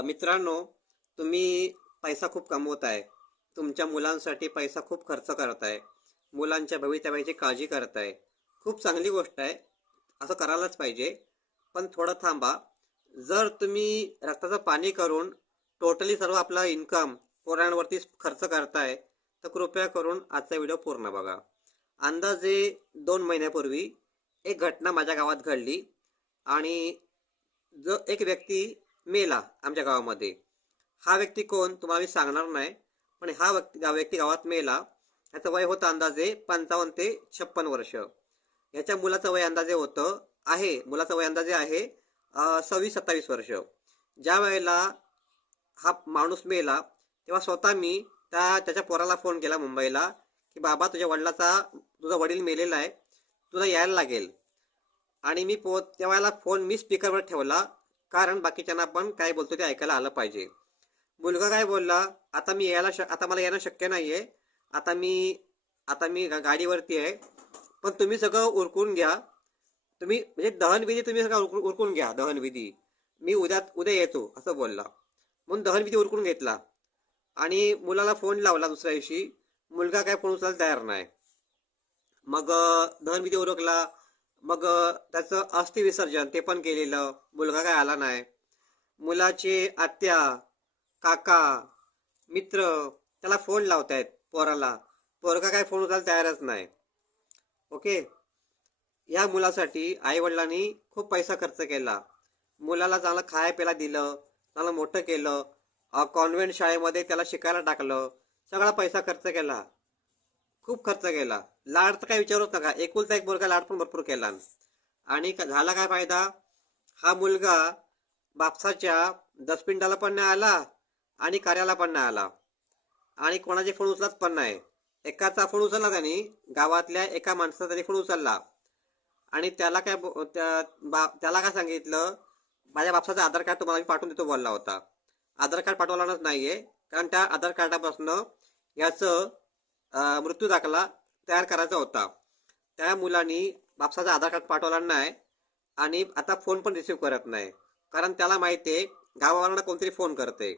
मित्रांनो तुम्ही पैसा खूप कमवत आहे तुमच्या मुलांसाठी पैसा खूप खर्च करताय. मुलांच्या भवितव्याची काळजी करताय. खूप चांगली गोष्ट आहे. असं करायलाच पाहिजे. पण थोडं थांबा. जर तुम्ही रक्ताचं पाणी करून टोटली सर्व आपला इन्कम पोरांवरती खर्च करताय तर कृपया करून आजचा व्हिडिओ पूर्ण बघा. अंदाजे दोन महिन्यापूर्वी एक घटना माझ्या गावात घडली. आणि जो एक व्यक्ती मेला आमच्या गावामध्ये. हा व्यक्ती कोण तुम्हाला मी सांगणार नाही पण हा व्यक्ती गा- व्यक्ती गावात मेला. ह्याचं वय होतं अंदाजे पंचावन्न ते छप्पन वर्ष. ह्याच्या मुलाचं वय अंदाजे होतं आहे मुलाचं वय अंदाजे आहे सव्वीस सत्तावीस वर्ष. ज्या वेळेला हा माणूस मेला तेव्हा स्वतः मी त्या त्याच्या पोराला फोन केला मुंबईला की बाबा तुझ्या वडिलाचा तुझा वडील मेलेला आहे तुला यायला लागेल. आणि मी पो त्या वेळेला फोन मी स्पीकरवर ठेवला कारण बाकीच्यांना पण काय बोलतो ते ऐकायला आलं पाहिजे. मुलगा काय बोलला आता मी यायला श आता मला येणं शक्य नाही आहे आता मी आता मी गा- गाडीवरती आहे. पण तुम्ही सगळं उरकून घ्या. तुम्ही म्हणजे दहनविधी तुम्ही सगळं उरकून उरकून घ्या दहनविधी. मी उद्या उद्या येतो असं बोलला. म्हणून दहनविधी उरकून घेतला. आणि मुलाला फोन लावला दुसऱ्या दिवशी. मुलगा काय फोन उचलायला तयार नाही. मग दहनविधी उरकला. मग त्याचं अस्थि विसर्जन ते पण केलेलं. मुलगा काय आला नाही. मुलाचे आत्या काका मित्र त्याला फोन लावतायत पोराला. पोरगा काय फोन उचलायला तयारच नाही. ओके या मुलासाठी आईवडिलांनी खूप पैसा खर्च केला. मुलाला चांगलं खाया प्यायला दिलं चांगलं मोठं केलं. कॉन्व्हेंट शाळेमध्ये त्याला शिकायला टाकलं. सगळा पैसा खर्च केला. खूप खर्च केला. लाड तर काय विचारूच नका. एकुलता एक मुलगा लाड पण भरपूर केला. आणि का- झाला काय फायदा? हा मुलगा बापसाच्या दसपिंडाला पण नाही आला आणि कार्याला पण नाही आला. आणि कोणाचे फोन उचलत पण नाही. एकाचा फोन उचलला त्यांनी. गावातल्या एका माणसाचा त्यांनी फोन उचलला. आणि त्याला काय बो- त्या- बा- त्याला काय सांगितलं? माझ्या बापसाचं आधार कार्ड तुम्हाला मी पाठवून देतो बोलला होता. आधार कार्ड पाठवलाच नाहीये. कारण त्या आधार कार्डापासून याचं मृत्यू दाखला तयार करायचा होता. त्या मुलांनी बापसाचा आधार कार्ड पाठवला नाही आणि आता फोन पण रिसिव्ह करत नाही. कारण त्याला माहिती आहे गावावाल्यांना कोणतरी फोन करते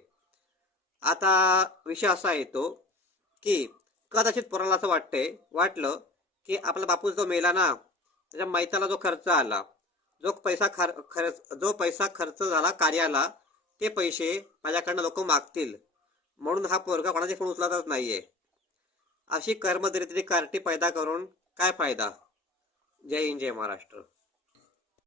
आता विषय असा येतो की कदाचित पोराला असं वाटते वाटलं की आपला बापूस जो मेला ना त्याच्या मैताला जो खर्च आला जो पैसा खर खर्च जो पैसा खर्च झाला कार्याला ते पैसे माझ्याकडनं लोक मागतील. म्हणून हा पोरगा कोणाचे फोन उचलतच नाहीये. अशी कर्मदरिद्री कार्टी पैदा करून काय फायदा? जय हिंद जय महाराष्ट्र.